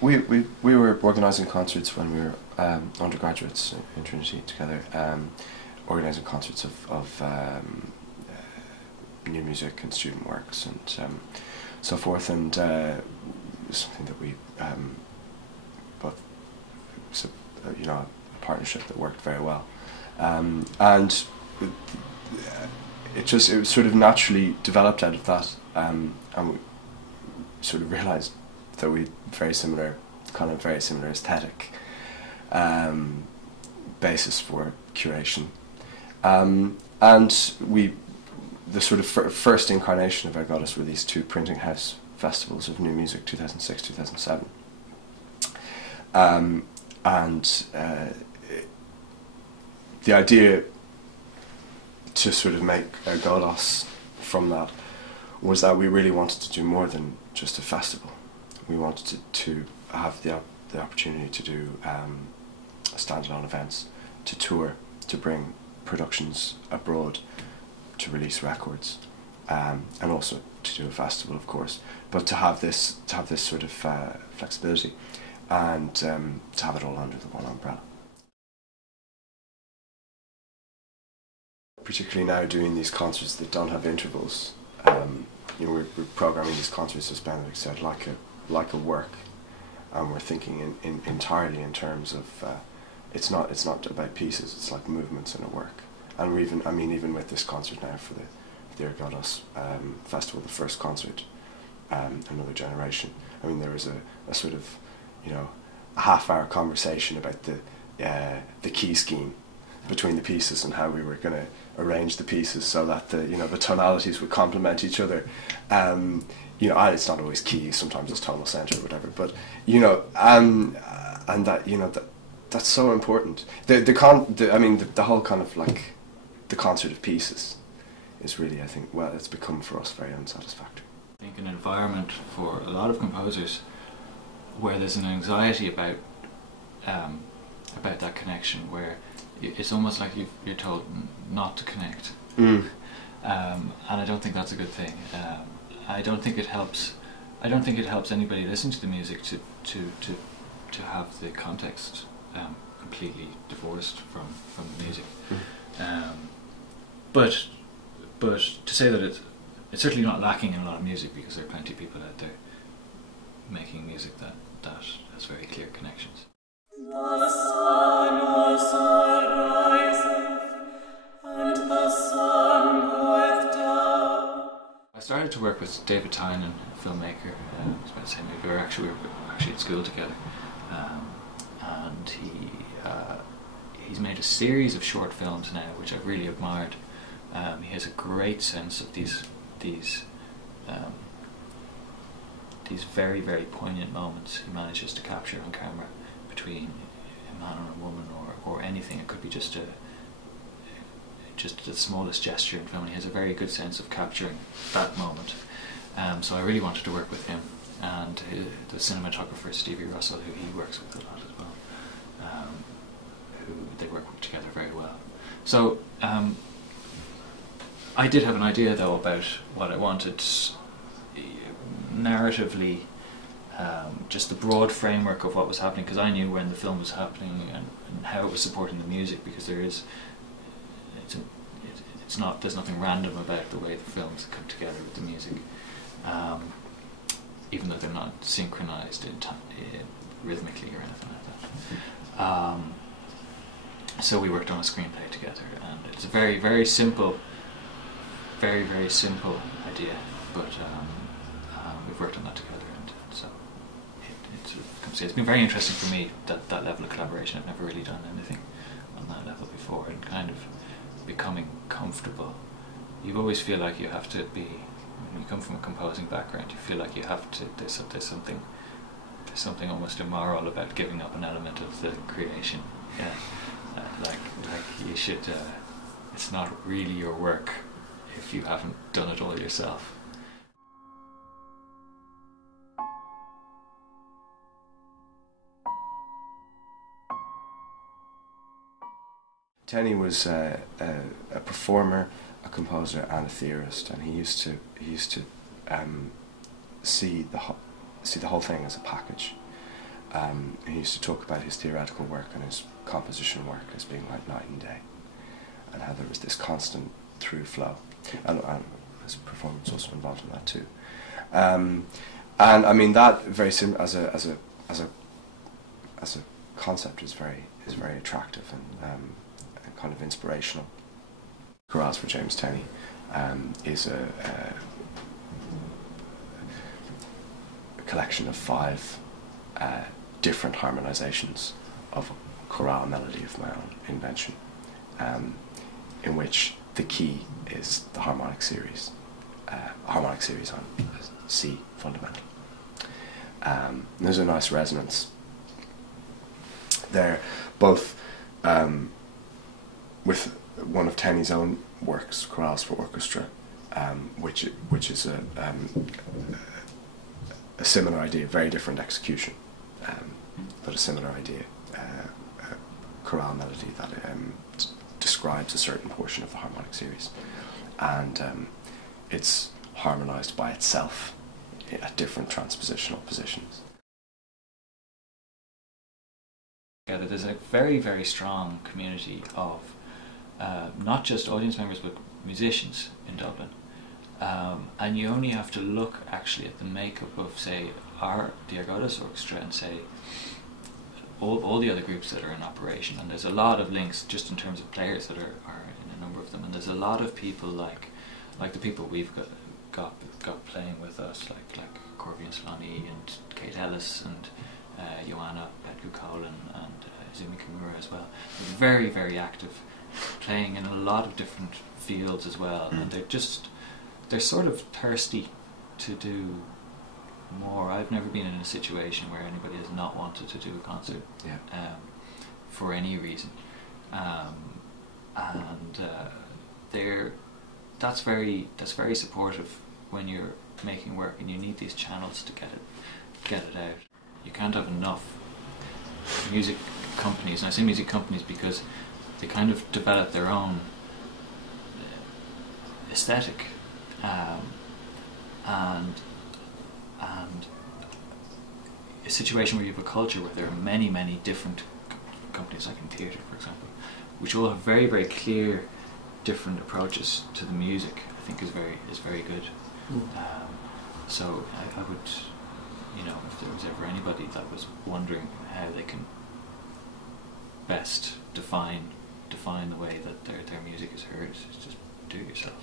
we were organising concerts when we were undergraduates in Trinity together, organising concerts of new music and student works and so forth, and something that we both, you know, a partnership that worked very well, and it sort of naturally developed out of that, and we sort of realised that we very similar aesthetic basis for curation, and the sort of first incarnation of Ergodos were these two printing house festivals of new music, 2006, 2007, and the idea to sort of make Ergodos from that was that we really wanted to do more than just a festival. We wanted to have the opportunity to do standalone events, to tour, to bring productions abroad, to release records, and also to do a festival, of course. But to have this sort of flexibility, and to have it all under the one umbrella. Particularly now, doing these concerts that don't have intervals. You know, we're programming these concerts, as Benedict said, like a work, and we're thinking entirely in terms of it's not about pieces. It's like movements in a work. And we're even with this concert now for the Ergodos Festival, the first concert, Another Generation. I mean, there was a sort of, you know, a half-hour conversation about the key scheme between the pieces and how we were going to arrange the pieces so that the tonalities would complement each other. You know, and it's not always key. Sometimes it's tonal center or whatever. But you know, and that, you know, that's so important. The whole kind of like the concert of pieces is really, I think, well, it's become for us very unsatisfactory. I think an environment for a lot of composers where there's an anxiety about that connection, where it's almost like you're told not to connect, and I don't think that's a good thing. I don't think it helps anybody listen to the music to have the context completely divorced from the music. But to say that it's certainly not lacking in a lot of music, because there are plenty of people out there making music that has very clear connections. The sun also riseth, and the sun goeth down. I started to work with David Tynan, a filmmaker. I was about to say, maybe we were actually at school together, and he's made a series of short films now, which I've really admired. He has a great sense of these very, very poignant moments he manages to capture on camera, between a man and a woman, or anything. It could be just the smallest gesture in film. He has a very good sense of capturing that moment. So I really wanted to work with him, and the cinematographer Stevie Russell, who he works with a lot as well. Who they work together very well. So I did have an idea though about what I wanted narratively, just the broad framework of what was happening, because I knew when the film was happening and how it was supporting the music, because there's nothing random about the way the films come together with the music, even though they're not synchronized rhythmically or anything like that. So we worked on a screenplay together, and it's a very, very simple idea, but we've worked on that together, and so it's been very interesting for me, that level of collaboration. I've never really done anything on that level before, and kind of becoming comfortable. You always feel like you have to be, when you come from a composing background, you feel like you have to, there's something almost immoral about giving up an element of the creation. Yeah. Like you should, it's not really your work if you haven't done it all yourself. Tenney was a performer, a composer, and a theorist, and he used to see the whole thing as a package, He used to talk about his theoretical work and his composition work as being like night and day, and how there was this constant through flow, and his performance also involved in that too. And I mean that very as a concept is very attractive and kind of inspirational. Chorales for James Tenney is a collection of 5 different harmonizations of a chorale melody of my own invention, in which the key is the harmonic series on C fundamental. There's a nice resonance there, both with one of Tenney's own works, Chorales for Orchestra, which is a similar idea, very different execution, but a similar idea, a chorale melody that describes a certain portion of the harmonic series, and it's harmonized by itself at different transpositional positions. Yeah, there's a very, very strong community of not just audience members but musicians in Dublin, and you only have to look actually at the makeup of, say, the Ergodos Orchestra and say all the other groups that are in operation, and there's a lot of links just in terms of players that are in a number of them, and there's a lot of people like the people we've got playing with us, like Corby and Slonny and Kate Ellis and Joanna Petku-Colin and Izumi Kimura as well. They're very, very active, playing in a lot of different fields as well, and they're sort of thirsty to do more. I've never been in a situation where anybody has not wanted to do a concert, for any reason, and that's very supportive when you're making work, and you need these channels to get it out. You can't have enough music companies, and I say music companies because they kind of develop their own aesthetic, and a situation where you have a culture where there are many different companies, like in theatre, for example, which all have very, very clear different approaches to the music, I think is very good. So I would, if there was ever anybody that was wondering how they can best define the way that their music is heard, just do it yourself.